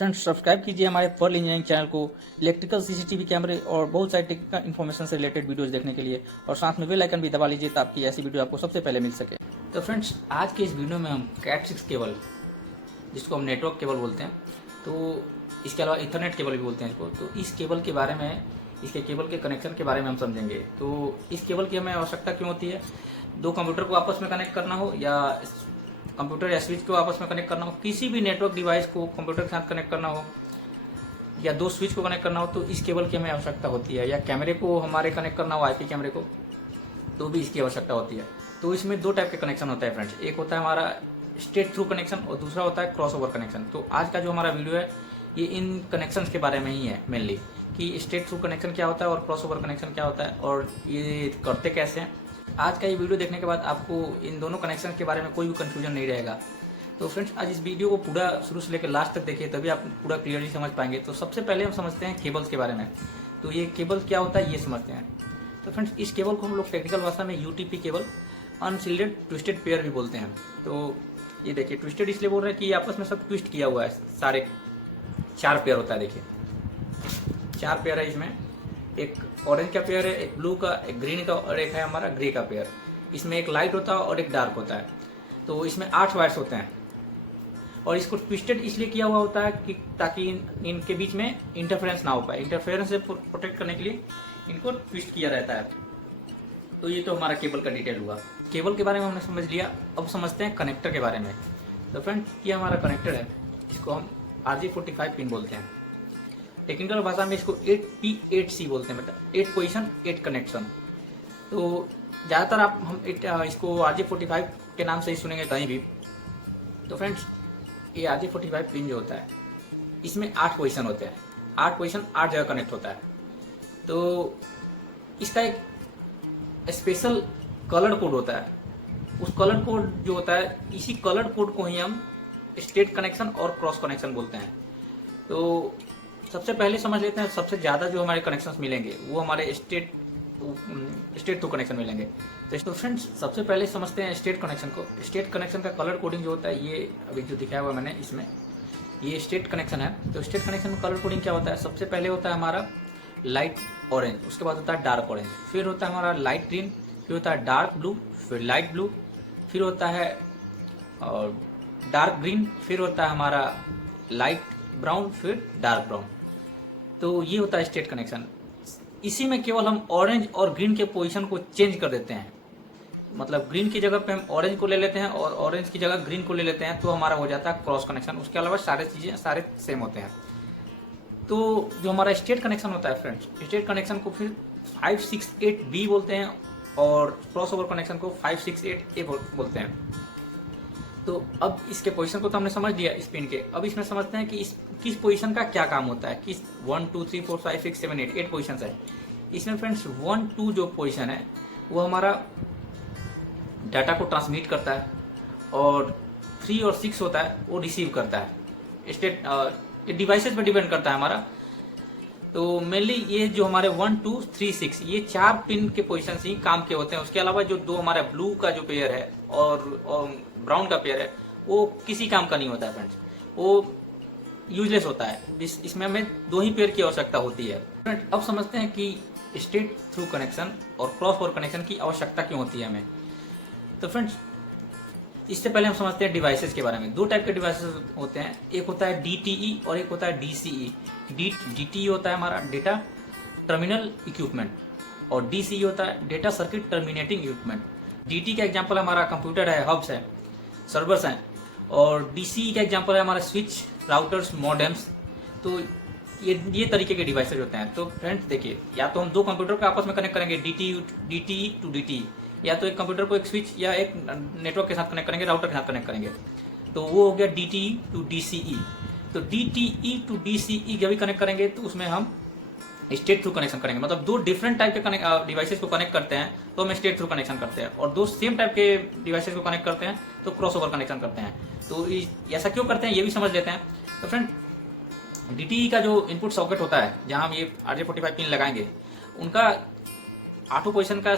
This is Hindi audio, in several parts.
फ्रेंड्स सब्सक्राइब कीजिए हमारे पर्ल इंजीनियरिंग चैनल को इलेक्ट्रिकल सीसीटीवी कैमरे और बहुत सारे टेक्निकल इन्फॉर्मेशन से रिलेटेड वीडियोस देखने के लिए, और साथ में बेल आइकन भी दबा लीजिए ताकि ऐसी वीडियो आपको सबसे पहले मिल सके। तो फ्रेंड्स आज के इस वीडियो में हम कैट6 केबल, जिसको हम नेटवर्क केबल बोलते हैं, तो इसके अलावा इथरनेट केबल भी बोलते हैं इसको, तो इस केबल के बारे में, इसके केबल के कनेक्शन के बारे में हम समझेंगे। तो इस केबल की हमें आवश्यकता क्यों होती है? दो कंप्यूटर को आपस में कनेक्ट करना हो, या कंप्यूटर या स्विच को आपस में कनेक्ट करना हो, किसी भी नेटवर्क डिवाइस को कंप्यूटर के साथ कनेक्ट करना हो, या दो स्विच को कनेक्ट करना हो, तो इस केबल की हमें आवश्यकता होती है। या कैमरे को हमारे कनेक्ट करना हो, आईपी कैमरे को, तो भी इसकी आवश्यकता होती है। तो इसमें दो टाइप के कनेक्शन होता है फ्रेंड्स, एक होता है हमारा स्ट्रेट थ्रू कनेक्शन और दूसरा होता है क्रॉस ओवर कनेक्शन। तो आज का जो हमारा वीडियो है ये इन कनेक्शंस के बारे में ही है मेनली, कि स्ट्रेट थ्रू कनेक्शन क्या होता है और क्रॉस ओवर कनेक्शन क्या होता है और ये करते कैसे हैं। आज का ये वीडियो देखने के बाद आपको इन दोनों कनेक्शन के बारे में कोई भी कंफ्यूजन नहीं रहेगा। तो फ्रेंड्स आज इस वीडियो को पूरा शुरू से लेकर लास्ट तक देखिए, तभी आप पूरा क्लियरली समझ पाएंगे। तो सबसे पहले हम समझते हैं केबल्स के बारे में। तो ये केबल क्या होता है ये समझते हैं। तो फ्रेंड्स इस केबल को हम लोग टेक्निकल भाषा में यूटीपी केबल, अनशिल्डेड ट्विस्टेड पेयर भी बोलते हैं। तो ये देखिए ट्विस्टेड इसलिए बोल रहे हैं कि आपस में सब ट्विस्ट किया हुआ है, सारे 4 पेयर होता है। देखिए 4 पेयर है इसमें, एक ऑरेंज का पेयर है, एक ब्लू का, एक ग्रीन का और एक है हमारा ग्रे का पेयर। इसमें एक लाइट होता है और एक डार्क होता है। तो इसमें 8 वायर्स होते हैं और इसको ट्विस्टेड इसलिए किया हुआ होता है कि ताकि इनके बीच में इंटरफेरेंस ना हो पाए। इंटरफेरेंस से प्रोटेक्ट करने के लिए इनको ट्विस्ट किया रहता है। तो ये तो हमारा केबल का डिटेल हुआ। केबल के बारे में हमने समझ लिया, अब समझते हैं कनेक्टर के बारे में। तो फ्रेंड्स ये हमारा कनेक्टर है, इसको हम RJ45 पिन बोलते हैं। टेक्निकल भाषा में इसको 8P8C बोलते हैं, मतलब 8 पोजिशन 8 कनेक्शन। तो ज़्यादातर आप हम इसको RJ45 के नाम से ही सुनेंगे कहीं भी। तो फ्रेंड्स ये RJ45 पिन जो होता है इसमें 8 पोजिशन होते हैं, 8 पोजिशन 8 जगह कनेक्ट होता है। तो इसका एक स्पेशल कलर कोड होता है। उस कलर कोड जो होता है, इसी कलर कोड को ही हम स्ट्रेट कनेक्शन और क्रॉस कनेक्शन बोलते हैं। तो सबसे पहले समझ लेते हैं, सबसे ज़्यादा जो हमारे कनेक्शंस मिलेंगे वो हमारे स्ट्रेट थ्रू कनेक्शन मिलेंगे। तो फ्रेंड्स सबसे पहले समझते हैं स्ट्रेट कनेक्शन को। स्ट्रेट कनेक्शन का कलर कोडिंग जो होता है, ये अभी जो दिखाया हुआ मैंने इसमें, ये स्ट्रेट कनेक्शन है। तो स्ट्रेट कनेक्शन में कलर कोडिंग क्या होता है? सबसे पहले होता है हमारा लाइट ऑरेंज, उसके बाद होता है डार्क ऑरेंज, फिर होता है हमारा लाइट ग्रीन, फिर होता है डार्क ब्लू, फिर लाइट ब्लू, फिर होता है डार्क ग्रीन, फिर होता है हमारा लाइट ब्राउन, फिर डार्क ब्राउन। तो ये होता है स्ट्रेट कनेक्शन। इसी में केवल हम ऑरेंज और ग्रीन के पोजीशन को चेंज कर देते हैं, मतलब ग्रीन की जगह पे हम ऑरेंज को ले लेते हैं और ऑरेंज की जगह ग्रीन को ले लेते हैं, तो हमारा हो जाता है क्रॉस कनेक्शन। उसके अलावा सारे चीज़ें सारे सेम होते हैं। तो जो हमारा स्ट्रेट कनेक्शन होता है फ्रेंड्स, स्ट्रेट कनेक्शन को फिर 568B बोलते हैं और क्रॉस ओवर कनेक्शन को 568A बोलते हैं। तो अब इसके पोजीशन को तो हमने समझ लिया इस पिन के। अब इसमें समझते हैं कि इस किस पोजीशन का क्या काम होता है। किस 1 2 3 4 5 6 7 8 पोजीशन है इसमें फ्रेंड्स। 1 2 जो पोजीशन है वो हमारा डाटा को ट्रांसमिट करता है, और 3 और 6 होता है वो रिसीव करता है। स्टेट डिवाइसेस पर डिपेंड करता है हमारा। तो मेनली ये जो हमारे 1 2 3 6 ये 4 पिन के पोजीशन ही काम के होते हैं। उसके अलावा जो दो हमारा ब्लू का जो पेयर है और ब्राउन का पेयर है वो किसी काम का नहीं होता है फ्रेंड्स, वो यूजलेस होता है। इसमें हमें 2 ही पेयर की आवश्यकता होती है। फ्रेंड्स अब समझते हैं कि स्ट्रेट थ्रू कनेक्शन और क्रॉस ओवर कनेक्शन की आवश्यकता क्यों होती है हमें। तो फ्रेंड्स इससे पहले हम समझते हैं डिवाइसेस के बारे में। 2 टाइप के डिवाइसेस होते हैं, एक होता है DTE और एक होता है DCE। DTE होता है हमारा डेटा टर्मिनल इक्विपमेंट और DCE होता है data circuit terminating equipment. DT का एग्जांपल हमारा कंप्यूटर है, हब्स है, सर्वर्स हैं, और DCE का एग्जांपल है हमारा स्विच, राउटर्स, मॉडेम्स। तो ये तरीके के डिवाइसेज होते हैं। तो फ्रेंड्स देखिए, या तो हम 2 कंप्यूटर को आपस में कनेक्ट करेंगे DTE टू DTE, या तो एक कंप्यूटर को एक स्विच या एक नेटवर्क के साथ कनेक्ट करेंगे, राउटर के साथ कनेक्ट करेंगे। तो वो हो गया DTE टू DCE। तो DTE टू DCE जब भी कनेक्ट करेंगे तो उसमें हम स्ट्रेट थ्रू कनेक्शन करेंगे, मतलब 2 डिफरेंट टाइप के डिवाइसेस को कनेक्ट करते हैं तो हम स्ट्रेट थ्रू कनेक्शन करते हैं, और 2 सेम टाइप के डिवाइसेस को कनेक्ट करते हैं तो क्रॉस ओवर कनेक्शन करते हैं। तो ऐसा क्यों करते हैं ये भी समझ लेते हैं। तो फ्रेंड DTE का जो इनपुट सॉकेट होता है, जहाँ हम ये RJ45 पिन लगाएंगे, उनका 8 पोजिशन का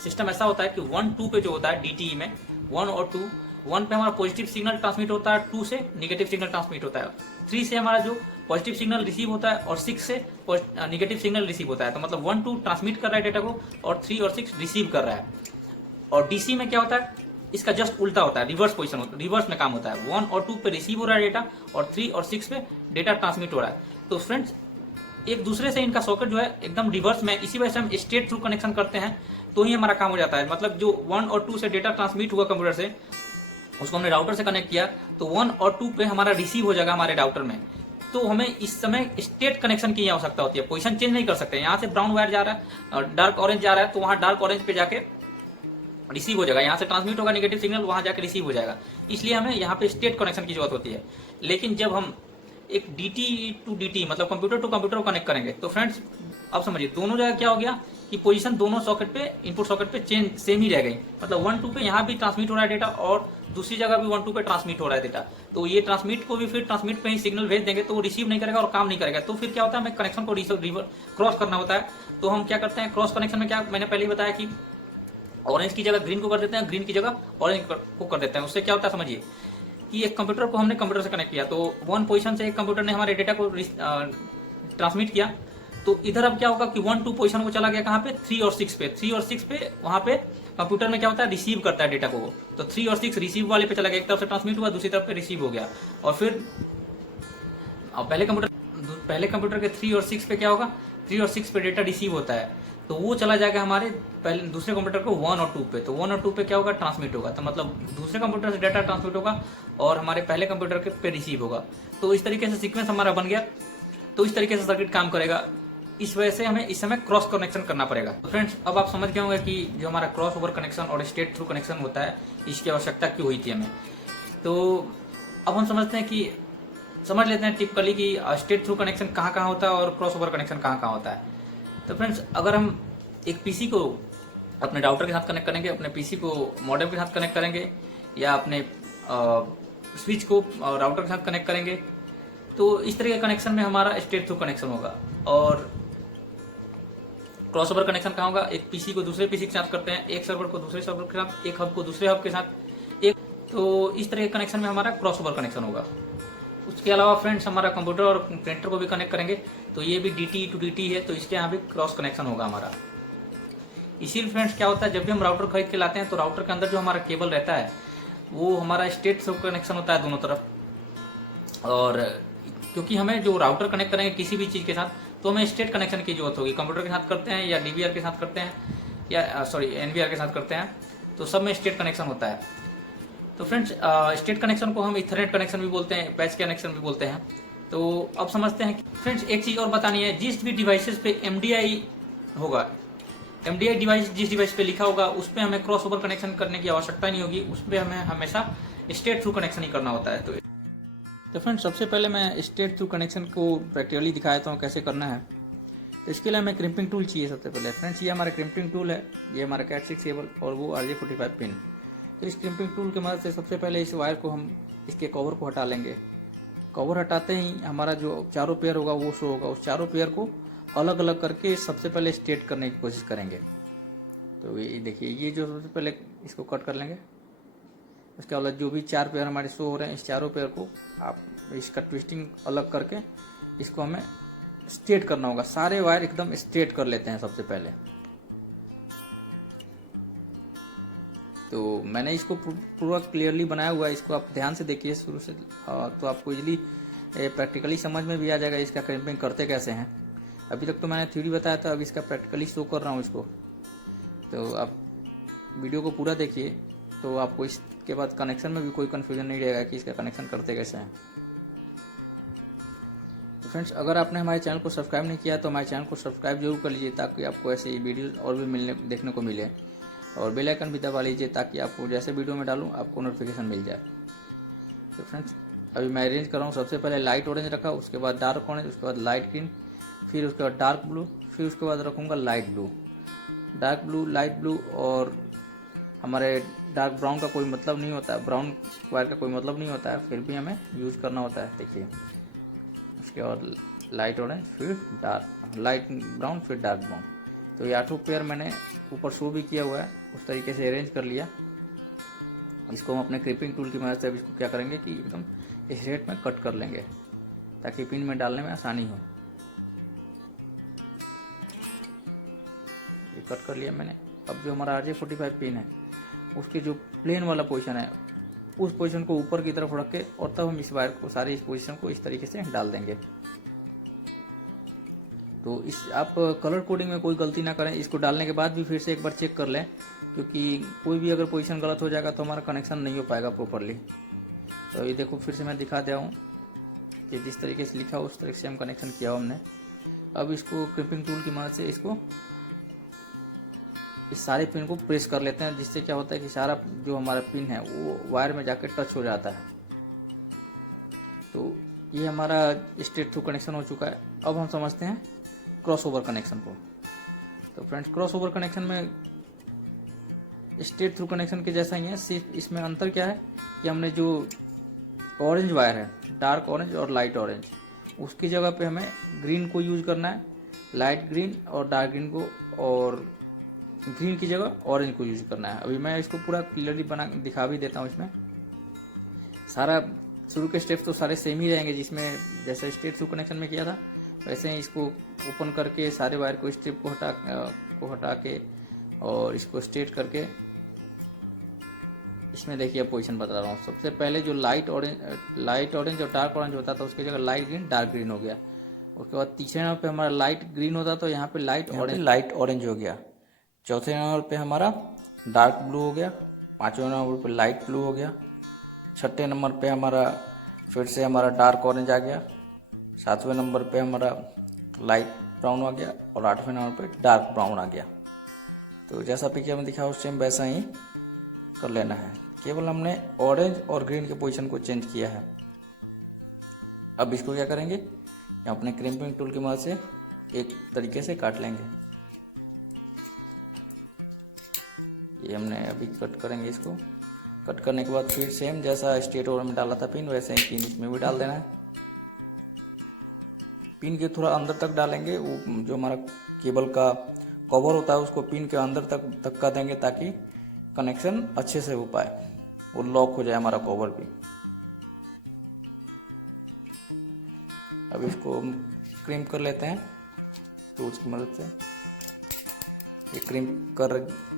सिस्टम ऐसा होता है कि 1 2 पे जो होता है DTE में 1 और 2 1 पे हमारा पॉजिटिव सिग्नल ट्रांसमिट होता है, 2 से निगेटिव सिग्नल ट्रांसमिट होता है, 3 से हमारा जो पॉजिटिव सिग्नल रिसीव होता है और 6 से निगेटिव सिग्नल रिसीव होता है। तो मतलब 1 2 ट्रांसमिट कर रहा है डेटा को और 3 और 6 रिसीव कर रहा है। और डीसी में क्या होता है, इसका जस्ट उल्टा होता है, रिवर्स पोजिशन होता है, रिवर्स में काम होता है। 1 और 2 पे रिसीव हो रहा है डेटा और 3 और 6 पे डेटा ट्रांसमिट हो रहा है। तो फ्रेंड्स एक दूसरे से इनका सॉकेट जो है एकदम रिवर्स में, इसी वजह से हम स्टेट थ्रू कनेक्शन करते हैं तो ही हमारा काम हो जाता है। मतलब जो 1 और 2 से डेटा ट्रांसमिट हुआ कंप्यूटर से, उसको हमने राउटर से कनेक्ट किया तो 1 और 2 पे हमारा रिसीव हो जाएगा हमारे राउटर में। तो हमें इस समय स्टेट कनेक्शन की आवश्यकता होती है, पोजीशन चेंज नहीं कर सकते। यहाँ से ब्राउन वायर जा रहा है और डार्क ऑरेंज जा रहा है, तो वहाँ डार्क ऑरेंज पे जाके रिसीव हो जाएगा, यहाँ से ट्रांसमिट होगा निगेटिव सिग्नल, वहां जाके रिसीव हो जाएगा। इसलिए हमें यहाँ पे स्टेट कनेक्शन की जरूरत होती है। लेकिन जब हम एक डीटी टू डीटी मतलब कंप्यूटर टू कंप्यूटर को कनेक्ट करेंगे तो फ्रेंड्स अब समझिए दोनों जगह क्या हो गया कि पोजीशन दोनों सॉकेट पे, इनपुट सॉकेट पे चेंज सेम ही रह गई। मतलब 1 2 पे यहाँ भी ट्रांसमिट हो रहा है डेटा और दूसरी जगह भी 1 2 पे ट्रांसमिट हो रहा है डेटा। तो ये ट्रांसमिट को भी फिर ट्रांसमिट पे ही सिग्नल भेज देंगे तो वो रिसीव नहीं करेगा और काम नहीं करेगा। तो फिर क्या होता है, हमें कनेक्शन को क्रॉस करना होता है। तो हम क्या करते हैं, क्रॉस कनेक्शन में क्या मैंने पहले ही बताया कि ऑरेंज की जगह ग्रीन को कर देते हैं, ग्रीन की जगह ऑरेंज को कर देते हैं। उससे क्या होता है समझिए कि एक कंप्यूटर को हमने कंप्यूटर से कनेक्ट किया तो 1 पोजीशन से एक कंप्यूटर ने हमारे डेटा को ट्रांसमिट किया। तो इधर अब क्या होगा कि 1 2 पोजीशन को चला गया कहाँ पे, 3 और 6 पे। 3 और 6 पे वहां पे कंप्यूटर में क्या होता है, रिसीव करता है डेटा को। तो 3 और 6 रिसीव वाले पे चला गया, एक तरफ से ट्रांसमिट हुआ, दूसरी तरफ पे रिसीव हो गया। और फिर पहले कंप्यूटर के 3 और 6 पे क्या होगा, 3 और 6 पे डेटा रिसीव होता है तो वो चला जाएगा हमारे पहले दूसरे कंप्यूटर को 1 और 2 पे। तो 1 और 2 पे क्या होगा, ट्रांसमिट होगा। तो मतलब दूसरे कंप्यूटर से डाटा ट्रांसमिट होगा और हमारे पहले कंप्यूटर के पे रिसीव होगा। तो इस तरीके से सीक्वेंस हमारा बन गया। तो इस तरीके से सर्किट काम करेगा। इस वजह से हमें इस समय क्रॉस कनेक्शन करना पड़ेगा। तो फ्रेंड्स अब आप समझ गए होंगे कि जो हमारा क्रॉस ओवर कनेक्शन और स्टेट थ्रू कनेक्शन होता है इसकी आवश्यकता क्यों हुई थी हमें। तो अब हम समझ लेते हैं टिपिकली कि स्टेट थ्रू कनेक्शन कहाँ कहाँ होता है और क्रॉस ओवर कनेक्शन कहाँ कहाँ होता है। तो फ्रेंड्स अगर हम एक पीसी को अपने राउटर के साथ कनेक्ट करेंगे, अपने पीसी को मॉडेम के साथ कनेक्ट करेंगे या अपने स्विच को राउटर के साथ कनेक्ट करेंगे तो इस तरह के कनेक्शन में हमारा स्टेट थ्रू कनेक्शन होगा। और क्रॉसओवर कनेक्शन कहाँ होगा, एक पीसी को दूसरे पीसी के साथ करते हैं, एक सर्वर को दूसरे सर्वर के साथ, एक हब को दूसरे हब के साथ एक। तो इस तरह के कनेक्शन में हमारा क्रॉसओवर कनेक्शन होगा। उसके अलावा फ्रेंड्स हमारा कंप्यूटर और प्रिंटर को भी कनेक्ट करेंगे तो ये भी डीटी टू डीटी है, तो इसके यहाँ भी क्रॉस कनेक्शन होगा हमारा। इसीलिए फ्रेंड्स क्या होता है, जब भी हम राउटर खरीद के लाते हैं तो राउटर के अंदर जो हमारा केबल रहता है वो हमारा स्टेट थ्रू कनेक्शन होता है दोनों तरफ। और क्योंकि हमें जो राउटर कनेक्ट करेंगे किसी भी चीज़ के साथ तो हमें स्टेट कनेक्शन की जरूरत होगी। कंप्यूटर के साथ करते हैं या डीवीआर के साथ करते हैं या एनवीआर के साथ करते हैं, तो सब में स्टेट कनेक्शन होता है। तो फ्रेंड्स स्टेट कनेक्शन को हम इथरनेट कनेक्शन भी बोलते हैं, पैच कनेक्शन भी बोलते हैं। तो अब समझते हैं कि फ्रेंड्स एक चीज़ और बतानी है, जिस भी डिवाइसेस पे एमडीआई होगा, एमडीआई डिवाइस जिस डिवाइस पे लिखा होगा उस पर हमें क्रॉस ओवर कनेक्शन करने की आवश्यकता नहीं होगी, उस पर हमें हमेशा स्टेट थ्रू कनेक्शन ही करना होता है। तो फ्रेंड्स सबसे पहले मैं स्टेट थ्रू कनेक्शन को प्रैक्टिकली दिखाया था कैसे करना है। तो इसके लिए हमें क्रिम्पिंग टूल चाहिए सबसे पहले। फ्रेंड्स ये हमारा क्रिम्पिंग टूल है, ये हमारा कैट 6 केबल और वो RJ45 पिन। तो इस क्रिम्पिंग टूल की मदद से सबसे पहले इस वायर को हम इसके कवर को हटा लेंगे। कवर हटाते ही हमारा जो चारों पेयर होगा वो शो होगा, उस चारों पेयर को अलग अलग करके सबसे पहले स्टेट करने की कोशिश करेंगे। तो ये देखिए, ये जो सबसे पहले इसको कट कर लेंगे। उसके बाद जो भी 4 पेयर हमारे शो हो रहे हैं इस चारों पेयर को आप इसका ट्विस्टिंग अलग करके इसको हमें स्ट्रेट करना होगा। सारे वायर एकदम स्ट्रेट कर लेते हैं सबसे पहले। तो मैंने इसको पूरा क्लियरली बनाया हुआ है, इसको आप ध्यान से देखिए शुरू से, तो आपको इजीली प्रैक्टिकली समझ में भी आ जाएगा इसका क्रिम्पिंग करते कैसे हैं। अभी तक तो मैंने थ्योरी बताया था, अब इसका प्रैक्टिकली शो कर रहा हूँ इसको। तो आप वीडियो को पूरा देखिए तो आपको इसके बाद कनेक्शन में भी कोई कन्फ्यूजन नहीं रहेगा कि इसका कनेक्शन करते कैसे हैं। तो फ्रेंड्स अगर आपने हमारे चैनल को सब्सक्राइब नहीं किया तो हमारे चैनल को सब्सक्राइब जरूर कर लीजिए ताकि आपको ऐसे वीडियोज़ और भी देखने को मिले, और बेल आइकन भी दबा लीजिए ताकि आपको जैसे वीडियो में डालूँ आपको नोटिफिकेशन मिल जाए। तो फ्रेंड्स अभी मैं अरेंज कर रहा हूँ, सबसे पहले लाइट ऑरेंज रखा, उसके बाद डार्क ऑरेंज, उसके बाद लाइट ग्रीन, फिर उसके बाद डार्क ब्लू, फिर उसके बाद रखूँगा light blue. Dark blue, light blue और हमारे डार्क ब्राउन का कोई मतलब नहीं होता है, ब्राउन वायर का कोई मतलब नहीं होता है, फिर भी हमें यूज़ करना होता है। देखिए उसके बाद लाइट ऑरेंज, फिर डार्क लाइट ब्राउन, फिर डार्क ब्राउन। तो ये 8 पेयर मैंने ऊपर शो भी किया हुआ है, उस तरीके से अरेंज कर लिया। इसको हम अपने क्रिपिंग टूल की मदद से अब इसको क्या करेंगे कि एकदम स्ट्रेट में कट कर लेंगे ताकि पिन में डालने में आसानी हो। ये कट कर लिया मैंने। अब जो हमारा RJ45 पिन है उसके जो प्लेन वाला पोजीशन है उस पोजीशन को ऊपर की तरफ रख के और तब हम इस वायर को सारे इस पोजीशन को इस तरीके से डाल देंगे। तो इस आप कलर कोडिंग में कोई गलती ना करें, इसको डालने के बाद भी फिर से एक बार चेक कर लें, क्योंकि कोई भी अगर पोजीशन गलत हो जाएगा तो हमारा कनेक्शन नहीं हो पाएगा प्रॉपरली। तो ये देखो फिर से मैं दिखा दिया हूँ कि जिस तरीके से लिखा हो उस तरीके से हम कनेक्शन किया हो हमने। अब इसको क्रिपिंग टूल की मदद से इसको इस सारे पिन को प्रेस कर लेते हैं, जिससे क्या होता है कि सारा जो हमारा पिन है वो वायर में जाकर टच हो जाता है। तो ये हमारा स्ट्रेट थ्रू कनेक्शन हो चुका है। अब हम समझते हैं क्रॉस ओवर कनेक्शन को। तो फ्रेंड्स, क्रॉस ओवर कनेक्शन में स्ट्रेट थ्रू कनेक्शन के जैसा ही है, सिर्फ इसमें अंतर क्या है कि हमने जो ऑरेंज वायर है, डार्क ऑरेंज और लाइट ऑरेंज, उसकी जगह पे हमें ग्रीन को यूज करना है, लाइट ग्रीन और डार्क ग्रीन को, और ग्रीन की जगह ऑरेंज को यूज करना है। अभी मैं इसको पूरा क्लियरली बना दिखा भी देता हूँ। इसमें सारा शुरू के स्टेप्स तो सारे सेम ही रहेंगे, जिसमें जैसे स्ट्रेट थ्रू कनेक्शन में किया था वैसे ही इसको ओपन करके सारे वायर को स्ट्रिप को हटा के और इसको स्ट्रेट करके इसमें देखिए पोजीशन बता रहा हूँ। सबसे पहले जो लाइट ऑरेंज और डार्क ऑरेंज होता था उसकी जगह लाइट ग्रीन डार्क ग्रीन हो गया। उसके बाद तीसरे नंबर पे हमारा लाइट ग्रीन होता तो यहाँ पे लाइट ऑरेंज हो गया। चौथे नंबर पे हमारा डार्क ब्लू हो गया। पांचवें नंबर पे लाइट ब्लू हो गया। छठे नंबर पे हमारा फिर से हमारा डार्क ऑरेंज आ गया। सातवें नंबर पे हमारा लाइट ब्राउन आ गया और आठवें नंबर पे डार्क ब्राउन आ गया। तो जैसा पिक्चर में दिखा उस सेम वैसा ही कर लेना है, केवल हमने ऑरेंज और ग्रीन के पोजीशन को चेंज किया है। अब इसको क्या करेंगे, अपने क्रिम्पिंग टूल की मदद से एक तरीके से काट लेंगे। ये हमने अभी कट करेंगे। इसको कट करने के बाद फिर सेम जैसा स्ट्रेट ओवर में डाला था पिन, वैसे ही पिन इसमें भी डाल देना है। पिन के थोड़ा अंदर तक डालेंगे, वो जो हमारा केबल का कवर होता है उसको पिन के अंदर तक धक्का देंगे ताकि कनेक्शन अच्छे से हो पाए, वो लॉक हो जाए हमारा कवर भी। अब इसको क्रिम्प कर लेते हैं टूल्स की मदद से। ये क्रिम्प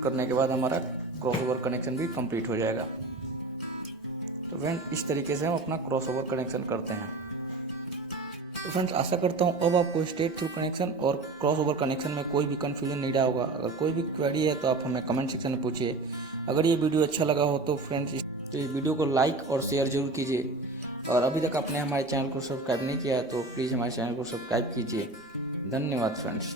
करने के बाद हमारा क्रॉस ओवर कनेक्शन भी कंप्लीट हो जाएगा। तो फ्रेंड, इस तरीके से हम अपना क्रॉस ओवर कनेक्शन करते हैं। तो फ्रेंड्स, आशा करता हूँ अब आपको स्ट्रेट थ्रू कनेक्शन और क्रॉस ओवर कनेक्शन में कोई भी कन्फ्यूजन नहीं रहा होगा। अगर कोई भी क्वेरी है तो आप हमें कमेंट सेक्शन में पूछिए। अगर ये वीडियो अच्छा लगा हो तो फ्रेंड्स तो इस वीडियो को लाइक और शेयर जरूर कीजिए। और अभी तक आपने हमारे चैनल को सब्सक्राइब नहीं किया है तो प्लीज़ हमारे चैनल को सब्सक्राइब कीजिए। धन्यवाद फ्रेंड्स।